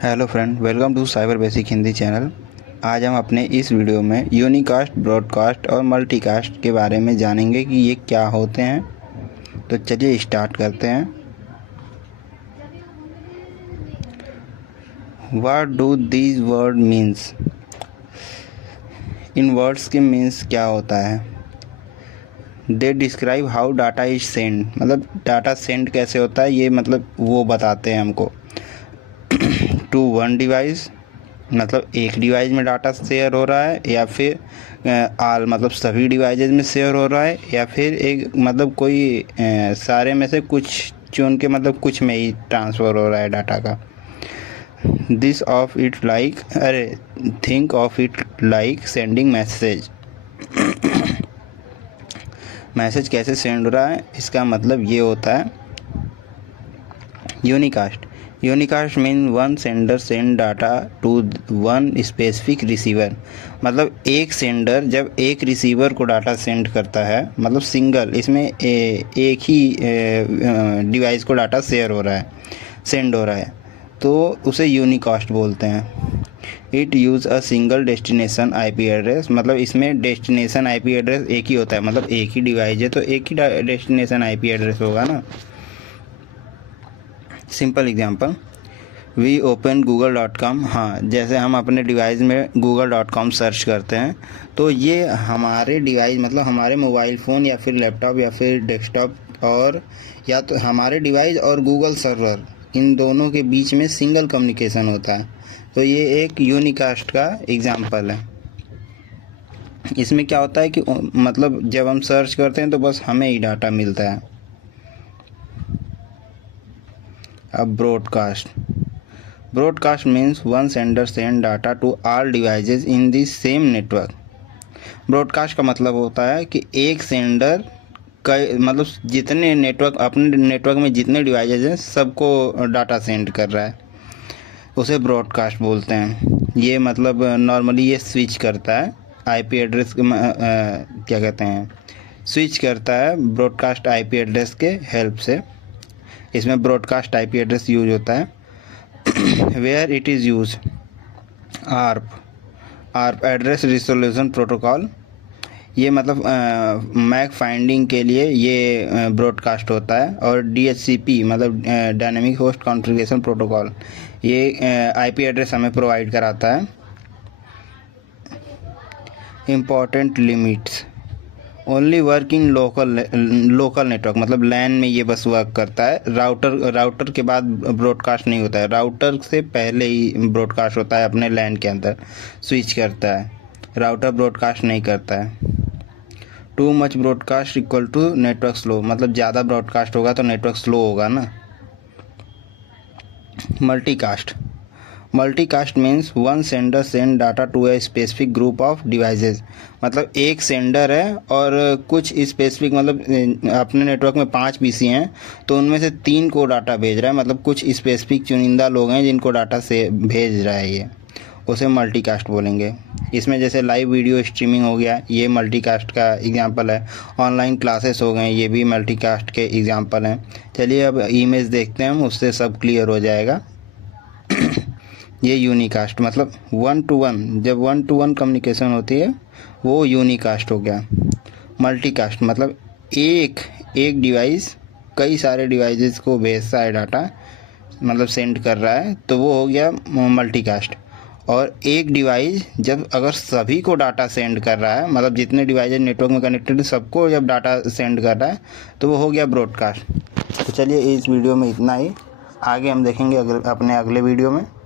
Hello friend, welcome to cyber basic Hindi channel. आज हम अपने इस वीडियो में यूनिकास्ट, ब्रॉडकास्ट और मल्टीकास्ट के बारे में जानेंगे कि ये क्या होते हैं। तो चलिए स्टार्ट करते हैं। What do these word means? In words के मीन्स क्या होता है? They describe how data is send, मतलब डाटा सेंड कैसे होता है, ये मतलब वो बताते हैं हमको। टू वन डिवाइस, मतलब एक डिवाइस में डाटा शेयर हो रहा है, या फिर आल मतलब सभी डिवाइसेस में शेयर हो रहा है, या फिर एक मतलब कोई सारे में से कुछ चुन के मतलब कुछ में ही ट्रांसफ़र हो रहा है डाटा का। This of it like think of it like sending message. Message कैसे सेंड हो रहा है, इसका मतलब ये होता है unicast. Unicast mean one sender send data to one specific receiver, मतलब एक सेंडर जब एक रिसीवर को डाटा सेंड करता है, मतलब सिंगल, इसमें एक ही डिवाइस को डाटा शेयर हो रहा है, सेंड हो रहा है, तो उसे यूनिकास्ट बोलते हैं। It use a single destination IP address, मतलब इसमें डेस्टिनेशन आईपी एड्रेस एक ही होता है, मतलब एक ही डिवाइस है तो एक ही डेस्टिनेशन आईपी एड्रेस होगा ना। Simple example, we open google.com। हाँ, जैसे हम अपने डिवाइस में google.com सर्च करते हैं तो ये हमारे डिवाइस मतलब हमारे मोबाइल फ़ोन या फिर लैपटॉप या फिर डेस्कटॉप, और या तो हमारे डिवाइस और गूगल सर्वर, इन दोनों के बीच में सिंगल कम्युनिकेशन होता है। तो ये एक यूनिकास्ट का एग्जांपल है। इसमें क्या होता है कि मतलब जब हम सर्च करते हैं तो बस हमें ही डाटा मिलता है। अब broadcast means one sender send data to all devices in the same network. Broadcast का मतलब होता है कि एक सेंडर कई मतलब जितने नेटवर्क, अपने नेटवर्क में जितने डिवाइसेस हैं सबको डाटा सेंड कर रहा है, उसे ब्रॉडकास्ट बोलते हैं। ये मतलब नॉर्मली ये स्विच करता है आईपी एड्रेस क्या कहते हैं, स्विच करता है ब्रॉडकास्ट आईपी एड्रेस के हेल्प से। इसमें ब्रॉडकास्ट आईपी एड्रेस यूज होता है। Where it is use, ARP address resolution protocol, ये मतलब मैक फाइंडिंग के लिए ये ब्रॉडकास्ट होता है। और DHCP मतलब डायनेमिक होस्ट कॉन्फ़िगरेशन प्रोटोकॉल, ये आईपी एड्रेस हमें प्रोवाइड कराता है। Important limits, only work in local network, मतलब लैन में ये बस वर्क करता है। राउटर के बाद ब्रॉडकास्ट नहीं होता है, राउटर से पहले ही ब्रॉडकास्ट होता है, अपने लैन के अंदर स्विच करता है, राउटर ब्रॉडकास्ट नहीं करता है। Too much broadcast equal to network slow, मतलब ज़्यादा ब्रॉडकास्ट होगा तो नेटवर्क स्लो होगा ना। Multicast means one sender send data to a specific group of devices, मतलब एक सेंडर है और कुछ स्पेसिफिक, मतलब अपने नेटवर्क में 5 पीसी हैं तो उनमें से 3 को डाटा भेज रहा है, मतलब कुछ स्पेसिफिक चुनिंदा लोग हैं जिनको डाटा से भेज रहा है, ये उसे मल्टीकास्ट बोलेंगे। इसमें जैसे लाइव वीडियो स्ट्रीमिंग हो गया, ये मल्टीकास्ट का एग्जांपल है। ऑनलाइन क्लासेस हो गए, ये भी मल्टीकास्ट के एग्जांपल हैं। चलिए अब इमेज देखते हैं हम, उससे सब क्लियर हो जाएगा। ये यूनिकास्ट मतलब वन टू वन, जब वन टू वन कम्युनिकेशन होती है वो यूनिकास्ट हो गया। मल्टीकास्ट मतलब एक डिवाइस कई सारे डिवाइसेस को भेजता है डाटा, मतलब सेंड कर रहा है, तो वो हो गया मल्टीकास्ट। और एक डिवाइस जब अगर सभी को डाटा सेंड कर रहा है, मतलब जितने डिवाइस नेटवर्क में कनेक्टेड है सबको जब डाटा सेंड कर रहा है, तो वो हो गया ब्रॉडकास्ट। तो चलिए इस वीडियो में इतना ही, आगे हम देखेंगे अपने अगले वीडियो में।